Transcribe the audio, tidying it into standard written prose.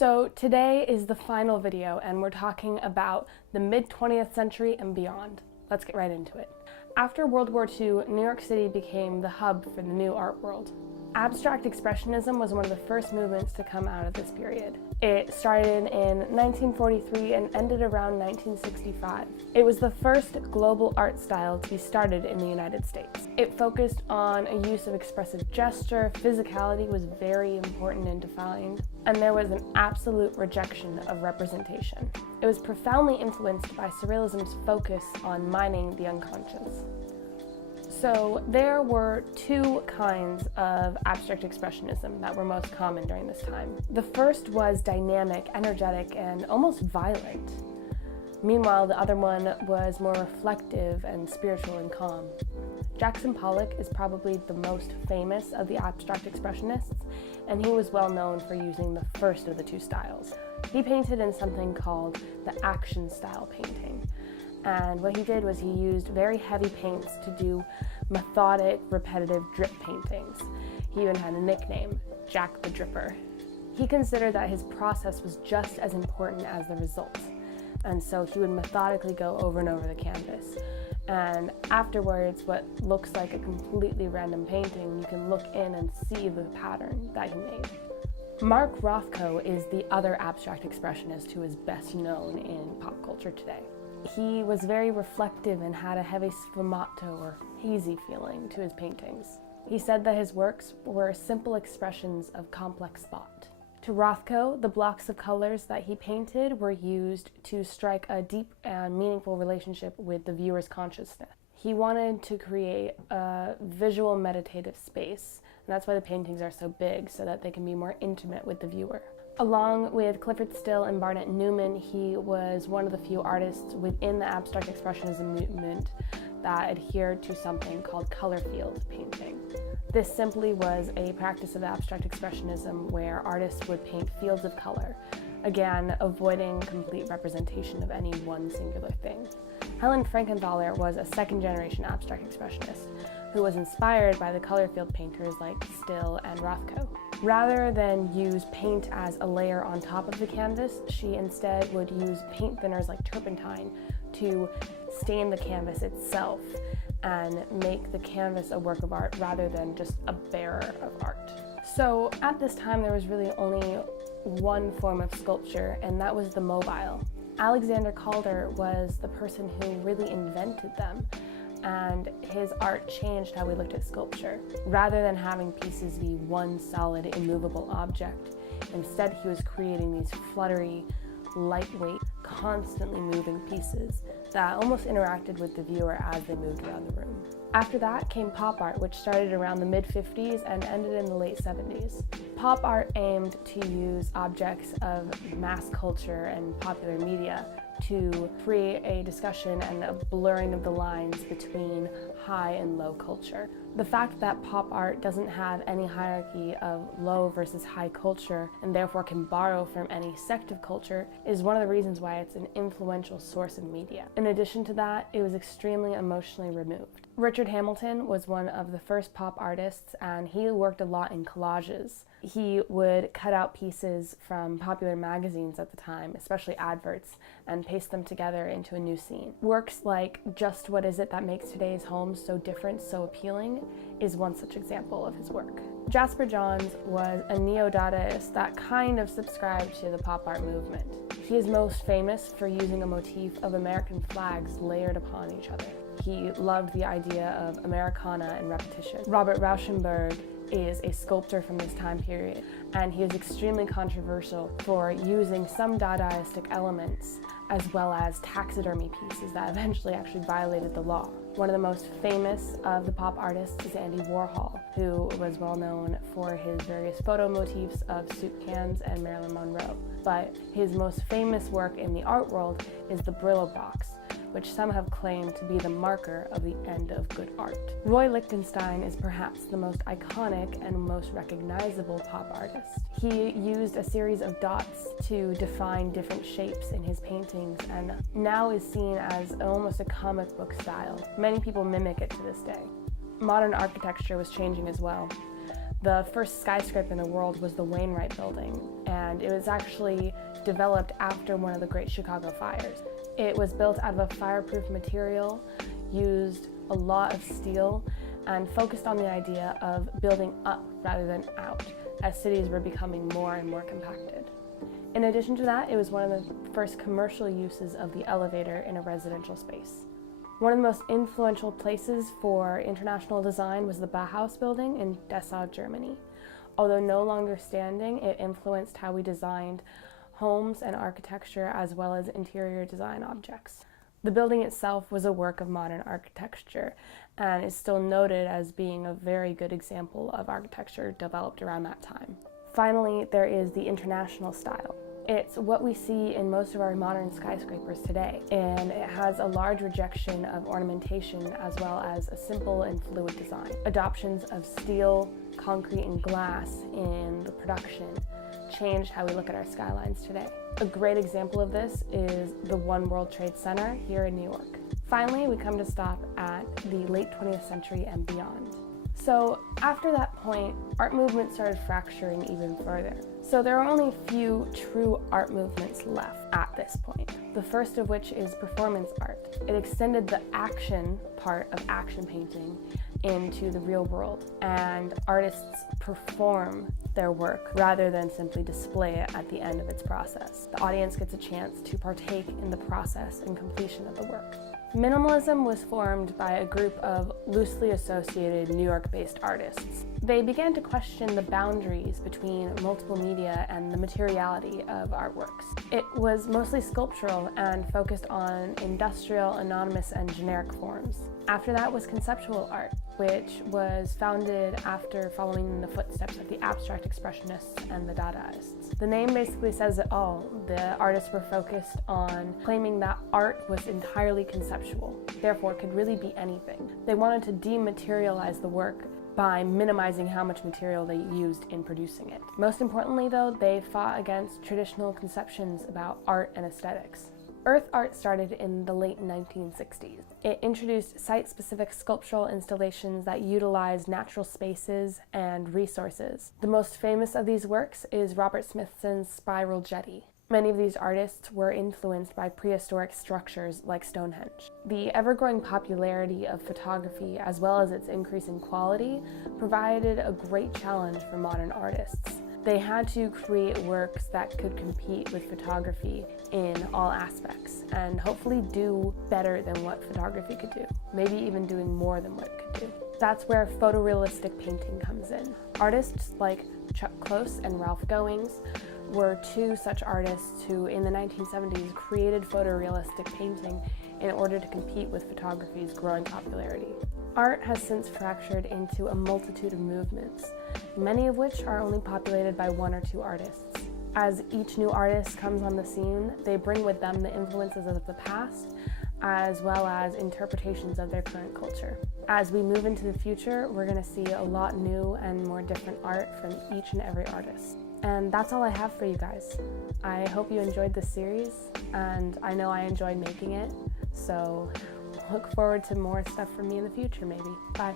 So today is the final video and we're talking about the mid-20th century and beyond. Let's get right into it. After World War II, New York City became the hub for the new art world. Abstract Expressionism was one of the first movements to come out of this period. It started in 1943 and ended around 1965. It was the first global art style to be started in the United States. It focused on a use of expressive gesture, physicality was very important and defined, and there was an absolute rejection of representation. It was profoundly influenced by Surrealism's focus on mining the unconscious. So there were two kinds of abstract expressionism that were most common during this time. The first was dynamic, energetic, and almost violent. Meanwhile, the other one was more reflective and spiritual and calm. Jackson Pollock is probably the most famous of the abstract expressionists, and he was well known for using the first of the two styles. He painted in something called the action style painting. And what he did was he used very heavy paints to do methodic, repetitive drip paintings. He even had a nickname, Jack the Dripper. He considered that his process was just as important as the results, and so he would methodically go over and over the canvas. And afterwards, what looks like a completely random painting, you can look in and see the pattern that he made. Mark Rothko is the other abstract expressionist who is best known in pop culture today. He was very reflective and had a heavy sfumato or hazy feeling to his paintings. He said that his works were simple expressions of complex thought. To Rothko, the blocks of colors that he painted were used to strike a deep and meaningful relationship with the viewer's consciousness. He wanted to create a visual meditative space, and that's why the paintings are so big, so that they can be more intimate with the viewer. Along with Clyfford Still and Barnett Newman, he was one of the few artists within the abstract expressionism movement that adhered to something called color field painting. This simply was a practice of abstract expressionism where artists would paint fields of color, again, avoiding complete representation of any one singular thing. Helen Frankenthaler was a second-generation abstract expressionist who was inspired by the color field painters like Still and Rothko. Rather than use paint as a layer on top of the canvas, she instead would use paint thinners like turpentine to stain the canvas itself and make the canvas a work of art rather than just a bearer of art. So at this time there was really only one form of sculpture, and that was the mobile. Alexander Calder was the person who really invented them, and his art changed how we looked at sculpture. Rather than having pieces be one solid, immovable object, instead he was creating these fluttery, lightweight, constantly moving pieces that almost interacted with the viewer as they moved around the room. After that came pop art, which started around the mid-50s and ended in the late 70s. Pop art aimed to use objects of mass culture and popular media to create a discussion and a blurring of the lines between high and low culture. The fact that pop art doesn't have any hierarchy of low versus high culture and therefore can borrow from any sect of culture is one of the reasons why it's an influential source of media. In addition to that, it was extremely emotionally removed. Richard Hamilton was one of the first pop artists, and he worked a lot in collages. He would cut out pieces from popular magazines at the time, especially adverts, and paste them together into a new scene. Works like Just What Is It That Makes Today's Homes So Different, So Appealing is one such example of his work. Jasper Johns was a neo-Dadaist that kind of subscribed to the pop art movement. He is most famous for using a motif of American flags layered upon each other. He loved the idea of Americana and repetition. Robert Rauschenberg is a sculptor from this time period, and he is extremely controversial for using some Dadaistic elements as well as taxidermy pieces that eventually actually violated the law. One of the most famous of the pop artists is Andy Warhol, who was well known for his various photo motifs of soup cans and Marilyn Monroe. But his most famous work in the art world is the Brillo box, which some have claimed to be the marker of the end of good art. Roy Lichtenstein is perhaps the most iconic and most recognizable pop artist. He used a series of dots to define different shapes in his paintings and now is seen as almost a comic book style. Many people mimic it to this day. Modern architecture was changing as well. The first skyscraper in the world was the Wainwright Building, and it was actually developed after one of the Great Chicago Fires. It was built out of a fireproof material, used a lot of steel, and focused on the idea of building up rather than out, as cities were becoming more and more compacted. In addition to that, it was one of the first commercial uses of the elevator in a residential space. One of the most influential places for international design was the Bauhaus building in Dessau, Germany. Although no longer standing, it influenced how we designed homes and architecture as well as interior design objects. The building itself was a work of modern architecture and is still noted as being a very good example of architecture developed around that time. Finally, there is the international style. It's what we see in most of our modern skyscrapers today, and it has a large rejection of ornamentation as well as a simple and fluid design. Adoptions of steel, concrete, and glass in the production changed how we look at our skylines today. A great example of this is the One World Trade Center here in New York. Finally, we come to stop at the late 20th century and beyond. So after that point, art movements started fracturing even further. So there are only a few true art movements left at this point. The first of which is performance art. It extended the action part of action painting into the real world, and artists perform their work rather than simply display it at the end of its process. The audience gets a chance to partake in the process and completion of the work. Minimalism was formed by a group of loosely associated New York-based artists. They began to question the boundaries between multiple media and the materiality of artworks. It was mostly sculptural and focused on industrial, anonymous, and generic forms. After that was conceptual art, which was founded after following in the footsteps of the abstract expressionists and the Dadaists. The name basically says it all. The artists were focused on claiming that art was entirely conceptual, therefore could really be anything. They wanted to dematerialize the work by minimizing how much material they used in producing it. Most importantly though, they fought against traditional conceptions about art and aesthetics. Earth art started in the late 1960s. It introduced site-specific sculptural installations that utilized natural spaces and resources. The most famous of these works is Robert Smithson's Spiral Jetty. Many of these artists were influenced by prehistoric structures like Stonehenge. The ever-growing popularity of photography, as well as its increase in quality, provided a great challenge for modern artists. They had to create works that could compete with photography in all aspects and hopefully do better than what photography could do, maybe even doing more than what it could do. That's where photorealistic painting comes in. Artists like Chuck Close and Ralph Goings were two such artists who in the 1970s created photorealistic painting in order to compete with photography's growing popularity. Art has since fractured into a multitude of movements, many of which are only populated by one or two artists. As each new artist comes on the scene, they bring with them the influences of the past, as well as interpretations of their current culture. As we move into the future, we're going to see a lot new and more different art from each and every artist. And that's all I have for you guys. I hope you enjoyed this series, and I know I enjoyed making it, so look forward to more stuff from me in the future, maybe. Bye.